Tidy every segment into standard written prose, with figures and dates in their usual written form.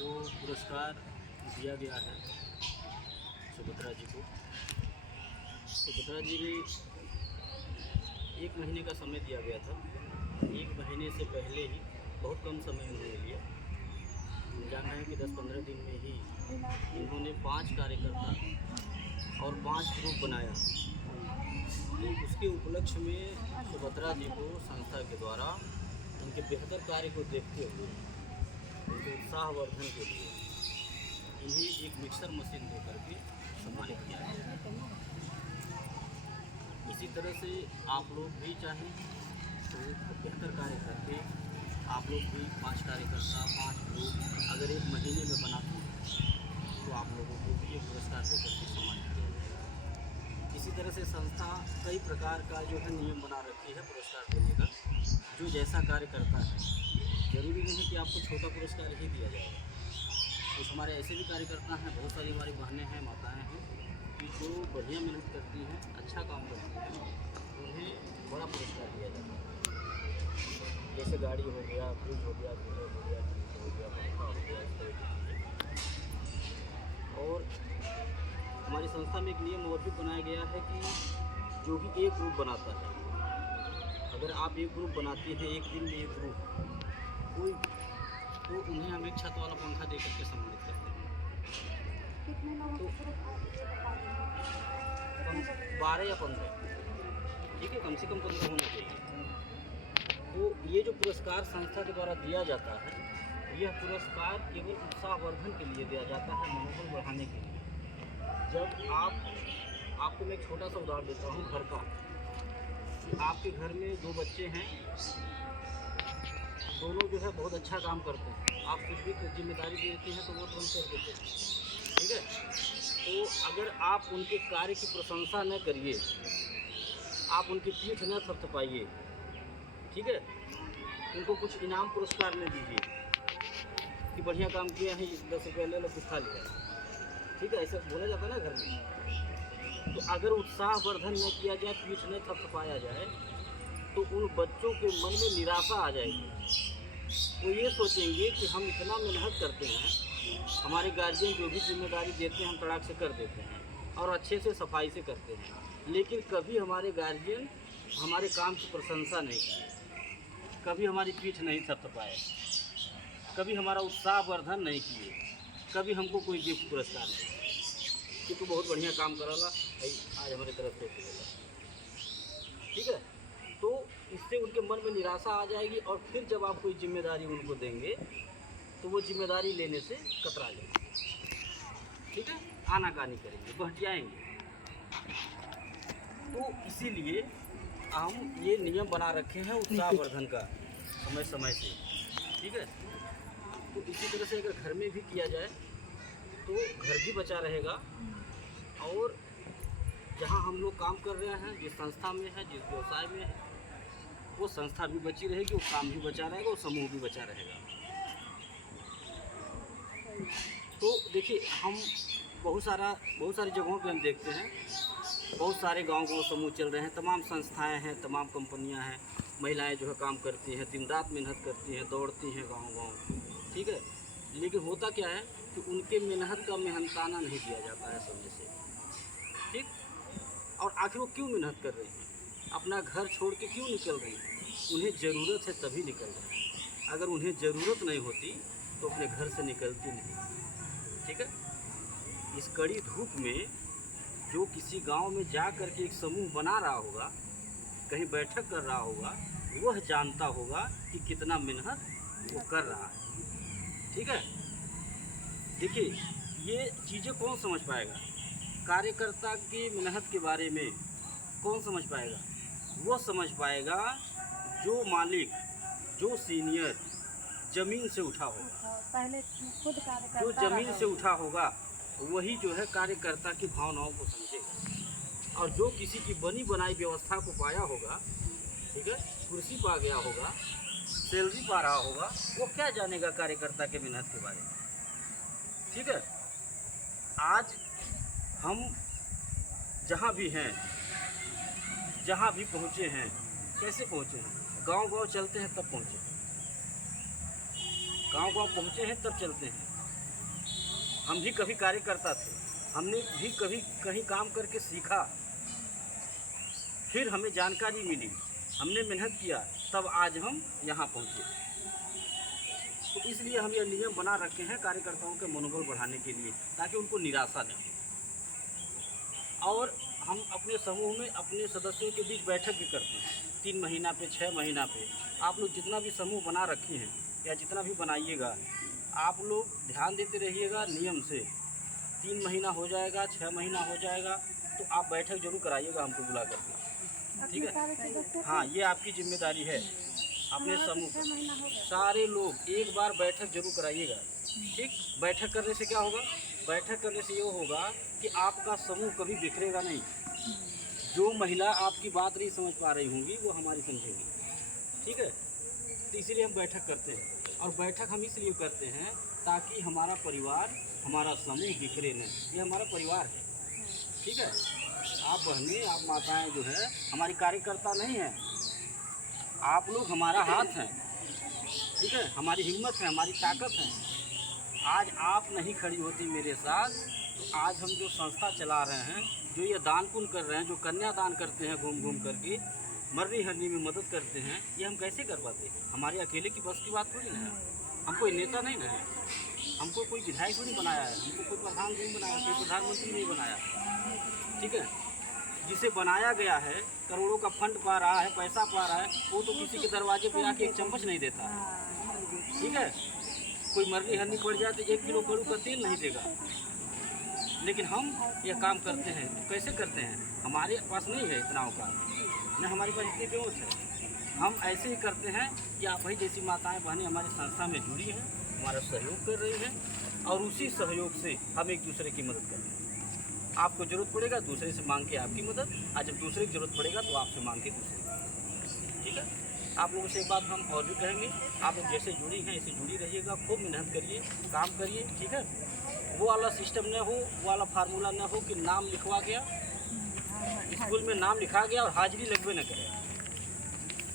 जो पुरस्कार दिया गया है सुभद्रा जी को, सुभद्रा जी ने 1 महीने का समय दिया गया था। 1 महीने से पहले ही बहुत कम समय उन्होंने लिया। हम जान रहे हैं कि 10-15 दिन में ही इन्होंने 5 कार्यकर्ता और 5 ग्रुप बनाया। तो उसके उपलक्ष्य में सुभद्रा जी को संस्था के द्वारा उनके बेहतर कार्य को देखते हुए उनके उत्साहवर्धन के लिए इन्हें एक मिक्सर मशीन दे करके सम्मानित किया गया। इसी तरह से आप लोग भी चाहें तो बेहतर कार्य करके आप लोग भी 5 कार्यकर्ता 5 ग्रुप अगर 1 महीने में बनाते हैं तो आप लोगों को भी ये पुरस्कार देकर के सम्मानित किया जाएगा। इसी तरह से संस्था कई प्रकार का जो है नियम बना रखी है पुरस्कार देने का। जो जैसा कार्य करता है, ज़रूरी नहीं है कि आपको छोटा पुरस्कार ही दिया जाएगा। कुछ हमारे ऐसे भी कार्यकर्ता हैं, बहुत सारी हमारी बहनें हैं, माताएं हैं कि जो बढ़िया मेहनत करती हैं, अच्छा काम करती हैं, उन्हें बड़ा पुरस्कार दिया जाता है। जैसे गाड़ी हो गया, फ्रिज हो गया, कूलर हो गया, टीवी हो गया, पंखा हो गया, इस तरह की चीज़ें। और हमारी संस्था में एक नियम और भी बनाया गया है कि जो भी एक ग्रुप बनाता है, अगर आप एक ग्रुप बनाते हैं, एक दिन में एक ग्रुप कोई, तो उन्हें हम एक छत वाला पंखा दे करके सम्मानित करते हैं। कितने लोगों तो को सिर्फ आप ये बता देंगे? 12 या 15, ठीक है, कम से कम 15 होने चाहिए। तो ये जो पुरस्कार संस्था के द्वारा दिया जाता है, यह पुरस्कार केवल उत्साहवर्धन के लिए दिया जाता है, मनोबल बढ़ाने के लिए। जब आपको मैं एक छोटा सा उदाहरण देता हूँ घर का, कि आपके घर में 2 बच्चे हैं, दोनों जो है बहुत अच्छा काम करते हैं, आप कुछ भी जिम्मेदारी देते हैं तो वो तुरंत कर देते हैं, ठीक है। तो अगर आप उनके कार्य की प्रशंसा न करिए, आप उनकी पीठ न थपथपाइए, ठीक है, उनको कुछ इनाम पुरस्कार न दीजिए कि बढ़िया काम किया है, 10 रुपये ले लो, कुछ खा लिया, ठीक है, ऐसा बोला जाता है ना घर में। तो अगर उत्साहवर्धन न किया जाए, पीठ न थपथपाया जाए, तो उन बच्चों के मन में निराशा आ जाएगी। वो ये सोचेंगे कि हम इतना मेहनत करते हैं, हमारे गार्जियन जो भी जिम्मेदारी देते हैं हम तड़ाक से कर देते हैं और अच्छे से सफाई से करते हैं, लेकिन कभी हमारे गार्जियन हमारे काम की प्रशंसा नहीं की, कभी हमारी पीठ नहीं थपथपाए, कभी हमारा उत्साहवर्धन नहीं किए, कभी हमको कोई गिफ्ट पुरस्कार नहीं कि तू बहुत बढ़िया काम कराला, आज हमारे तरफ से मिलेगा, ठीक है। तो इससे उनके मन में निराशा आ जाएगी और फिर जब आप कोई जिम्मेदारी उनको देंगे तो वो जिम्मेदारी लेने से कतरा जाएंगे, ठीक है, आनाकानी करेंगे, बहटियाएंगे। तो इसीलिए हम ये नियम बना रखे हैं उत्साहवर्धन का समय समय से, ठीक है। तो इसी तरह से अगर घर में भी किया जाए तो घर भी बचा रहेगा, और जहाँ हम लोग काम कर रहे हैं, जिस संस्था में है, जिस व्यवसाय में है, वो संस्था भी बची रहेगी, वो काम भी बचा रहेगा, वो समूह भी बचा रहेगा। तो देखिए, हम बहुत सारी जगहों पे हम देखते हैं, बहुत सारे गांव समूह चल रहे हैं, तमाम संस्थाएं हैं, तमाम कंपनियां हैं, महिलाएं जो है काम करती हैं, दिन रात मेहनत करती हैं, दौड़ती हैं गांव, ठीक है। लेकिन होता क्या है कि उनके मेहनत का मेहनताना नहीं दिया जाता है समय से, ठीक। और आखिर वो क्यों मेहनत कर रही हैं, अपना घर छोड़ के क्यों निकल रही हैं? उन्हें ज़रूरत है तभी निकल रही हैं। अगर उन्हें ज़रूरत नहीं होती तो अपने घर से निकलती नहीं, ठीक है। इस कड़ी धूप में जो किसी गांव में जा कर के एक समूह बना रहा होगा, कहीं बैठक कर रहा होगा, वह जानता होगा कि कितना मेहनत वो कर रहा है, ठीक है। देखिए, ये चीज़ें कौन समझ पाएगा? कार्यकर्ता की मेहनत के बारे में कौन समझ पाएगा? वो समझ पाएगा जो मालिक, जो सीनियर ज़मीन से उठा होगा, पहले खुद कार्यकर्ता जो ज़मीन से उठा होगा, वही जो है कार्यकर्ता की भावनाओं को समझेगा। और जो किसी की बनी बनाई व्यवस्था को पाया होगा, ठीक है, कुर्सी पा गया होगा, सैलरी पा रहा होगा, वो क्या जानेगा कार्यकर्ता के मेहनत के बारे में, ठीक है। आज हम जहाँ भी हैं, जहाँ भी पहुँचे हैं, कैसे पहुँचे हैं? गांव-गांव चलते हैं तब पहुँचे, गांव-गांव पहुँचे हैं तब चलते हैं। हम भी कभी कार्यकर्ता थे, हमने भी कभी कहीं काम करके सीखा, फिर हमें जानकारी मिली, हमने मेहनत किया, तब आज हम यहाँ पहुँचे। तो इसलिए हम यह नियम बना रखे हैं कार्यकर्ताओं के मनोबल बढ़ाने के लिए, ताकि उनको निराशा न हो। और हम अपने समूह में अपने सदस्यों के बीच बैठक भी करते हैं, 3 महीना पे, 6 महीना पे। आप लोग जितना भी समूह बना रखे हैं या जितना भी बनाइएगा, आप लोग ध्यान देते रहिएगा नियम से। 3 महीना हो जाएगा, 6 महीना हो जाएगा, तो आप बैठक जरूर कराइएगा हमको बुला करके, ठीक है। हाँ, ये आपकी जिम्मेदारी है। अपने समूह सारे लोग एक बार बैठक जरूर कराइएगा, ठीक। बैठक करने से क्या होगा? बैठक करने से ये होगा कि आपका समूह कभी बिखरेगा नहीं। जो महिला आपकी बात नहीं समझ पा रही होंगी वो हमारी समझेंगी, ठीक है। तो इसीलिए हम बैठक करते हैं, और बैठक हम इसलिए करते हैं ताकि हमारा परिवार, हमारा समूह बिखरे नहीं। ये हमारा परिवार है, ठीक है। आप बहनें, आप माताएं जो है हमारी कार्यकर्ता नहीं हैं, आप लोग हमारा हाथ हैं, ठीक है। हमारी हिम्मत है, हमारी ताकत है। आज आप नहीं खड़ी होती मेरे साथ, तो आज हम जो संस्था चला रहे हैं, जो ये दान पुण्य कर रहे हैं, जो कन्यादान करते हैं घूम घूम करके, मरनी हरनी में मदद करते हैं, ये हम कैसे कर पाते? हमारे अकेले की बस की बात थोड़ी ना है। हम कोई नेता नहीं ना है, हमको कोई विधायक नहीं बनाया है, हमको कोई प्रधान नहीं बनाया, कोई प्रधानमंत्री नहीं बनाया, ठीक है। जिसे बनाया गया है, करोड़ों का फंड पा रहा है, पैसा पा रहा है, वो तो किसी के दरवाजे पे आके एक चम्मच नहीं देता है, ठीक है। कोई मरनी हरनी पड़ जाए तो 1 किलो कड़ू का तेल नहीं देगा। लेकिन हम यह काम करते हैं, तो कैसे करते हैं? हमारे पास नहीं है इतना औकात, न हमारे पास इतनी बेहोश है। हम ऐसे ही करते हैं कि आप ही जैसी माताएं बहनें हमारी संस्था में जुड़ी हैं, हमारा सहयोग कर रही हैं, और उसी सहयोग से हम एक दूसरे की मदद कर रहे हैं। आपको ज़रूरत पड़ेगा दूसरे से मांग के आपकी मदद, और जब दूसरे की ज़रूरत पड़ेगा तो आपसे मांग के दूसरे की, ठीक है। आप लोगों से एक बात हम और भी कहेंगे, आप लोग जैसे जुड़ी हैं ऐसे जुड़ी रहिएगा, खूब मेहनत करिए, काम करिए, ठीक है। वो वाला सिस्टम न हो, वो वाला फार्मूला न हो कि नाम लिखवा गया, स्कूल में नाम लिखा गया और हाजिरी लगवे न करे,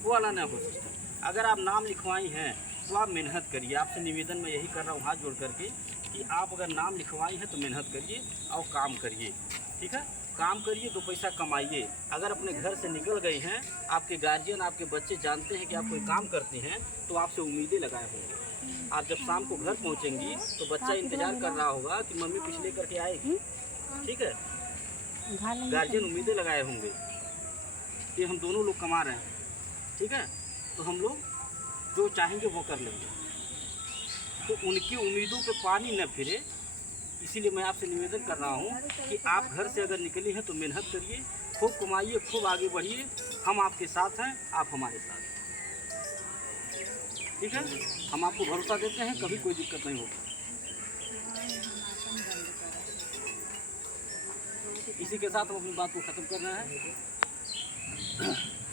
वो वाला न हो सिस्टम। अगर आप नाम लिखवाई हैं तो आप मेहनत करिए। आपसे निवेदन मैं यही कर रहा हूँ हाथ जोड़ करके, कि आप अगर नाम लिखवाई हैं तो मेहनत करिए और काम करिए, ठीक है। काम करिए, 2 पैसा कमाइए। अगर अपने घर से निकल गए हैं, आपके गार्जियन, आपके बच्चे जानते हैं कि आप कोई काम करते हैं, तो आपसे उम्मीदें लगाए होंगे। आप जब शाम को घर पहुंचेंगी तो बच्चा इंतजार कर रहा होगा कि मम्मी कुछ ले करके आएगी, ठीक है। गार्जियन उम्मीदें लगाए होंगे कि हम दोनों लोग कमा रहे हैं, ठीक है, तो हम लोग जो चाहेंगे वो कर लेंगे। तो उनकी उम्मीदों पे पानी न फिरे, इसीलिए मैं आपसे निवेदन कर रहा हूँ कि आप घर से अगर निकली हैं तो मेहनत करिए, खूब कमाइए, खूब आगे बढ़िए। हम आपके साथ हैं, आप हमारे साथ हैं, ठीक है। हम आपको भरोसा देते हैं, कभी कोई दिक्कत नहीं होगी। इसी के साथ हम अपनी बात को ख़त्म कर रहे हैं।